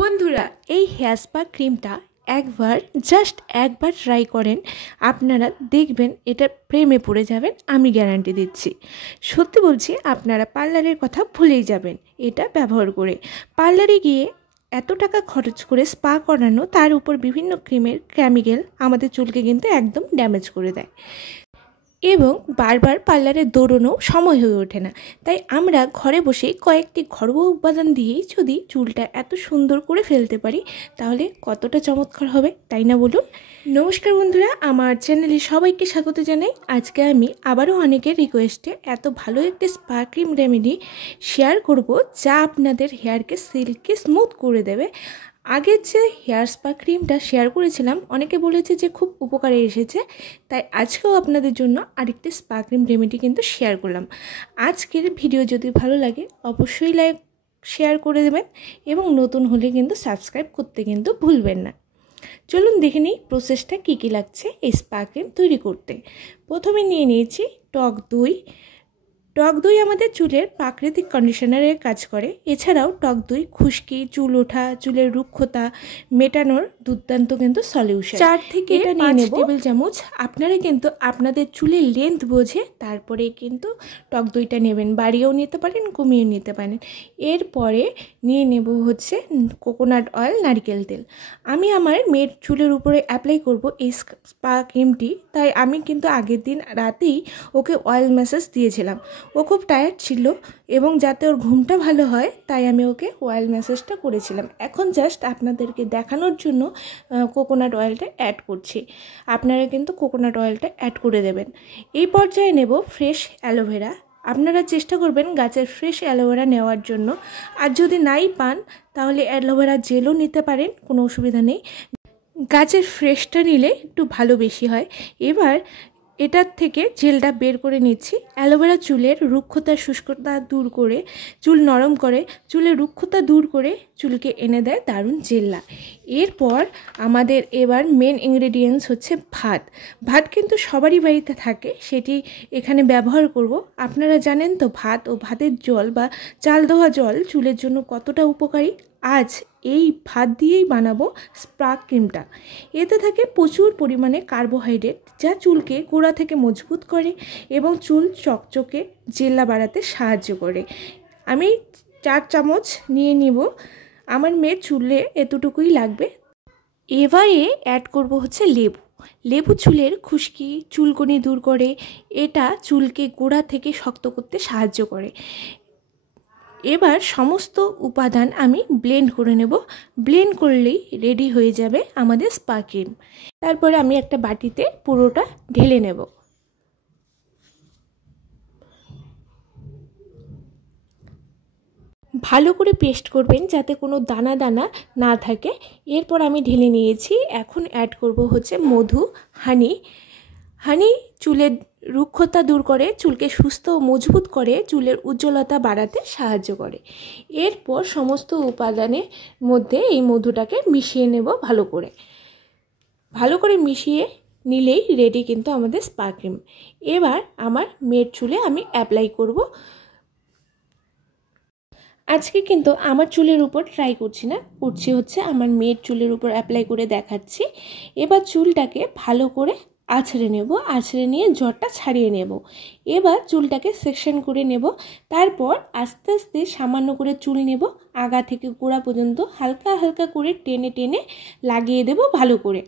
বন্ধুরা, এই hair spa ক্রিমটা জাস্ট একবার ট্রাই করেন, আপনারা দেখবেন এটা প্রেমে পড়ে যাবেন। আমি গ্যারান্টি দিচ্ছি, সত্যি বলছি, আপনারা পার্লারের কথা ভুলেই যাবেন এটা ব্যবহার করে। পার্লারে গিয়ে এত টাকা খরচ করে স্পা করানো, তার উপর বিভিন্ন ক্রিমের কেমিক্যাল আমাদের চুলকে কিন্তু একদম ড্যামেজ করে দেয় এবং বারবার পার্লারে দৌড়ানো সময় হয়ে ওঠে না। তাই আমরা ঘরে বসেই কয়েকটি ঘরোয়া উপাদান দিয়েই যদি চুলটা এত সুন্দর করে ফেলতে পারি, তাহলে কতটা চমৎকার হবে, তাই না বলুন? নমস্কার বন্ধুরা, আমার চ্যানেলে সবাইকে স্বাগত জানাই। আজকে আমি আবারও অনেকের রিকোয়েস্টে এত ভালো একটি স্পা ক্রিম রেমেডি শেয়ার করব, যা আপনাদের হেয়ারকে সিল্কি স্মুথ করে দেবে। আগের যে হেয়ার স্পা ক্রিমটা শেয়ার করেছিলাম, অনেকে বলেছে যে খুব উপকারে এসেছে, তাই আজকেও আপনাদের জন্য আরেকটি স্পা ক্রিম রেমেডি কিন্তু শেয়ার করলাম। আজকের ভিডিও যদি ভালো লাগে অবশ্যই লাইক শেয়ার করে দেবেন এবং নতুন হলে কিন্তু সাবস্ক্রাইব করতে কিন্তু ভুলবেন না। চলুন দেখে নিই প্রসেসটা কী কী লাগছে এই স্পা ক্রিম তৈরি করতে। প্রথমে নিয়ে নিয়েছি টক দই। টক দই আমাদের চুলের প্রাকৃতিক কন্ডিশনারের কাজ করে। এছাড়াও টক দই খুশকি, চুল ওঠা, চুলের রুক্ষতা মেটানোর দুর্দান্ত কিন্তু সলিউশন। 4 থেকে 5 টেবিল চামচ। আপনারা কিন্তু আপনাদের চুলের লেন্থ বোঝে তারপরে কিন্তু টক দইটা নেবেন, বাড়িয়েও নিতে পারেন, কমিয়েও নিতে পারেন। এরপরে নিয়ে নেব হচ্ছে কোকোনাট অয়েল, নারকেল তেল। আমি আমার মেয়ের চুলের উপরে অ্যাপ্লাই করব এই স্পা ক্রিমটি, তাই আমি কিন্তু আগের দিন রাতেই ওকে অয়েল ম্যাসাজ দিয়েছিলাম। ও খুব টায়ার্ড ছিল এবং যাতে ওর ঘুমটা ভালো হয় তাই আমি ওকে অয়েল ম্যাসাজটা করেছিলাম। এখন জাস্ট আপনাদেরকে দেখানোর জন্য কোকোনাট অয়েলটা অ্যাড করছি। আপনারা কিন্তু কোকোনাট অয়েলটা অ্যাড করে দেবেন। এই পর্যায়ে নেব ফ্রেশ অ্যালোভেরা। আপনারা চেষ্টা করবেন গাছের ফ্রেশ অ্যালোভেরা নেওয়ার জন্য, আর যদি নাই পান তাহলে অ্যালোভেরা জেলও নিতে পারেন, কোনো অসুবিধা নেই। গাছের ফ্রেশটা নিলে একটু ভালো বেশি হয়। এবার এটার থেকে জেলটা বের করে নিচ্ছি। অ্যালোভেরা চুলের রুক্ষতা, শুষ্কতা দূর করে, চুল নরম করে, চুলের রুক্ষতা দূর করে চুলকে এনে দেয় দারুণ জেল্লা। এরপর আমাদের এবার মেন ইনগ্রেডিয়েন্টস হচ্ছে ভাত। ভাত কিন্তু সবারই বাড়িতে থাকে, সেটি এখানে ব্যবহার করব। আপনারা জানেন তো ভাত ও ভাতের জল বা চাল ধোয়া জল চুলের জন্য কতটা উপকারী। আজ এই ভাত দিয়েই বানাবো স্পা ক্রিমটা। এতে থাকে প্রচুর পরিমাণে কার্বোহাইড্রেট, যা চুলকে গোড়া থেকে মজবুত করে এবং চুল চকচকে জেল্লা বাড়াতে সাহায্য করে। আমি 4 চামচ নিয়ে নিব। আমার মেয়ের চুলে এতটুকুই লাগবে। এবারে অ্যাড করব হচ্ছে লেবু। লেবু চুলের খুশকি, চুলকনি দূর করে, এটা চুলকে গোড়া থেকে শক্ত করতে সাহায্য করে। এবার সমস্ত উপাদান আমি ব্লেন্ড করে নেব। ব্লেন্ড করলেই রেডি হয়ে যাবে আমাদের স্পা ক্রিম। তারপরে আমি একটা বাটিতে পুরোটা ঢেলে নেব। ভালো করে পেস্ট করবেন যাতে কোনো দানা দানা না থাকে। এরপর আমি ঢেলে নিয়েছি। এখন অ্যাড করব হচ্ছে মধু, হানি চুলের রুক্ষতা দূর করে, চুলকে সুস্থ ও মজবুত করে, চুলের উজ্জ্বলতা বাড়াতে সাহায্য করে। এরপর সমস্ত উপাদানের মধ্যে এই মধুটাকে মিশিয়ে নেব ভালো করে মিশিয়ে নিলেই রেডি কিন্তু আমাদের স্পা ক্রিম। এবার আমার মেয়ের চুলে আমি অ্যাপ্লাই করব। আজকে কিন্তু আমার চুলের উপর ট্রাই করছি না, হচ্ছে আমার মেয়ের চুলের উপর অ্যাপ্লাই করে দেখাচ্ছি। এবার চুলটাকে ভালো করে আছড়ে নেব, আছড়ে নিয়ে জটটা ছাড়িয়ে নেব। এবার চুলটাকে সেকশন করে নেব। তারপর আস্তে আস্তে সামান্য করে চুল নেব, আগা থেকে গোড়া পর্যন্ত হালকা হালকা করে টেনে টেনে লাগিয়ে দেব ভালো করে।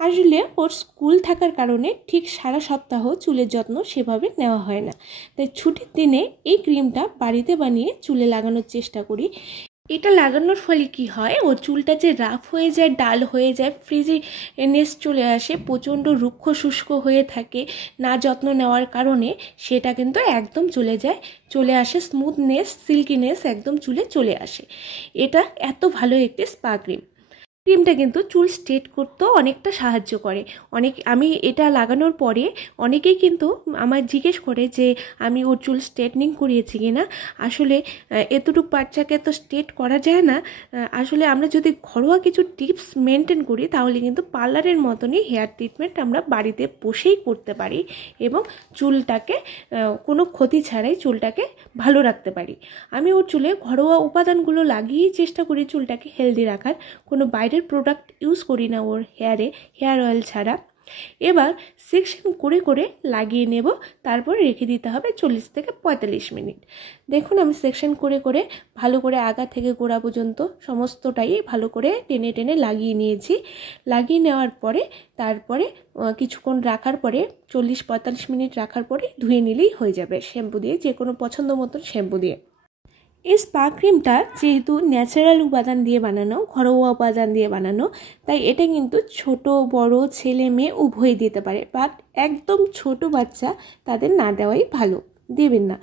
আসলে ওর স্কুল থাকার কারণে ঠিক সারা সপ্তাহ চুলের যত্ন সেভাবে নেওয়া হয় না, তাই ছুটির দিনে এই ক্রিমটা বাড়িতে বানিয়ে চুলে লাগানোর চেষ্টা করি। এটা লাগানোর ফলে কি হয়, ওর চুলটা যে রাফ হয়ে যায়, ডাল হয়ে যায়, ফ্রিজিনেস চলে আসে, প্রচণ্ড রুক্ষ শুষ্ক হয়ে থাকে না যত্ন নেওয়ার কারণে, সেটা কিন্তু একদম চলে আসে স্মুথনেস, সিল্কিনেস একদম চুলে চলে আসে। এটা এত ভালো একটি স্পা ক্রিম। ক্রিমটা কিন্তু চুল স্ট্রেট করতেও অনেকটা সাহায্য করে। আমি এটা লাগানোর পরে অনেকেই কিন্তু আমার জিজ্ঞেস করে যে আমি ওর চুল স্ট্রেটনিং করিয়েছি কিনা। আসলে এতটুকু বাচ্চাকে তো স্ট্রেট করা যায় না। আসলে আমরা যদি ঘরোয়া কিছু টিপস মেনটেন করি তাহলে কিন্তু পার্লারের মতনই হেয়ার ট্রিটমেন্ট আমরা বাড়িতে বসেই করতে পারি এবং চুলটাকে কোনো ক্ষতি ছাড়াই চুলটাকে ভালো রাখতে পারি। আমি ওর চুলে ঘরোয়া উপাদানগুলো লাগিয়েই চেষ্টা করি চুলটাকে হেলদি রাখার। কোনো বাইরের প্রোডাক্ট ইউজ করি না ওর হেয়ার অয়েল ছাড়া। এবার সেকশন করে করে লাগিয়ে নেব, তারপর রেখে দিতে হবে 40 থেকে 45 মিনিট। দেখুন আমি সেকশন করে করে ভালো করে আগা থেকে গোড়া পর্যন্ত সমস্তটাই ভালো করে টেনে টেনে লাগিয়ে নিয়েছি। লাগিয়ে নেওয়ার পরে তারপরে কিছুক্ষণ রাখার পরে 40-45 মিনিট রাখার পরে ধুয়ে নিলেই হয়ে যাবে শ্যাম্পু দিয়ে, যে কোনো পছন্দ মতন শ্যাম্পু দিয়ে। এই স্পা ক্রিমটা যেহেতু ন্যাচারাল উপাদান দিয়ে বানানো, ঘরোয়া উপাদান দিয়ে বানানো, তাই এটা কিন্তু ছোট বড় ছেলে মেয়ে উভয়ই দিতে পারে, বাট একদম ছোট বাচ্চা তাদের না দেওয়াই ভালো, দেবেন না।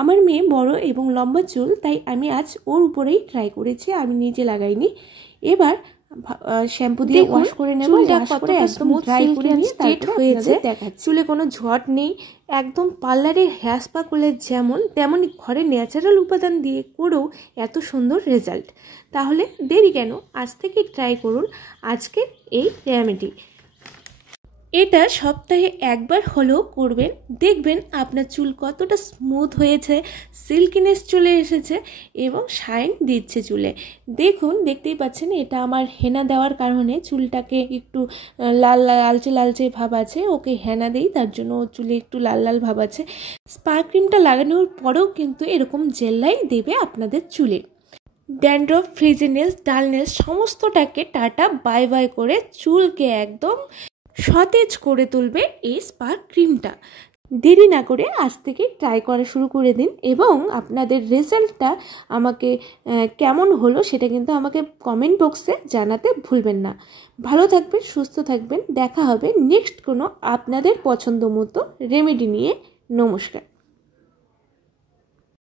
আমার মেয়ে বড় এবং লম্বা চুল, তাই আমি আজ ওর উপরেই ট্রাই করেছি, আমি নিজে লাগাইনি। এবার শ্যাম্পু দিয়ে ওয়াশ করে নেব, ওয়াশ করে একদম ড্রাই করে নিয়ে তারপর হয়েছে। চুলে কোনো ঝট নেই, একদম পার্লারের হেয়ার স্পা করলে যেমন তেমনই ঘরে ন্যাচারাল উপাদান দিয়ে করেও এত সুন্দর রেজাল্ট। তাহলে দেরি কেন, আজ থেকে ট্রাই করুন আজকে এই রেমেডি। এটা সপ্তাহে একবার হলেও করবেন, দেখবেন আপনার চুল কতটা স্মুথ হয়েছে, সিল্কিনেস চলে এসেছে এবং শাইন দিচ্ছে চুলে। দেখুন দেখতেই পাচ্ছেন, এটা আমার হেনা দেওয়ার কারণে চুলটাকে একটু লালচে লালচে ভাব আছে, ওকে হেনা দেই তার জন্য চুলে একটু লাল লাল ভাব আছে। স্পা ক্রিমটা লাগানোর পরেও কিন্তু এরকম জেল্লাই দেবে আপনাদের চুলে। ড্যান্ড্রফ, ফ্রিজিনেস, ডালনেস সমস্তটাকে টাটা বাই বাই করে চুলকে একদম সতেজ করে তুলবে এই স্পা ক্রিমটা। দেরি না করে আজ থেকে ট্রাই করা শুরু করে দিন এবং আপনাদের রেজাল্টটা আমাকে কেমন হলো সেটা কিন্তু আমাকে কমেন্ট বক্সে জানাতে ভুলবেন না। ভালো থাকবেন, সুস্থ থাকবেন, দেখা হবে নেক্সট কোনো আপনাদের পছন্দ মতো রেমেডি নিয়ে। নমস্কার।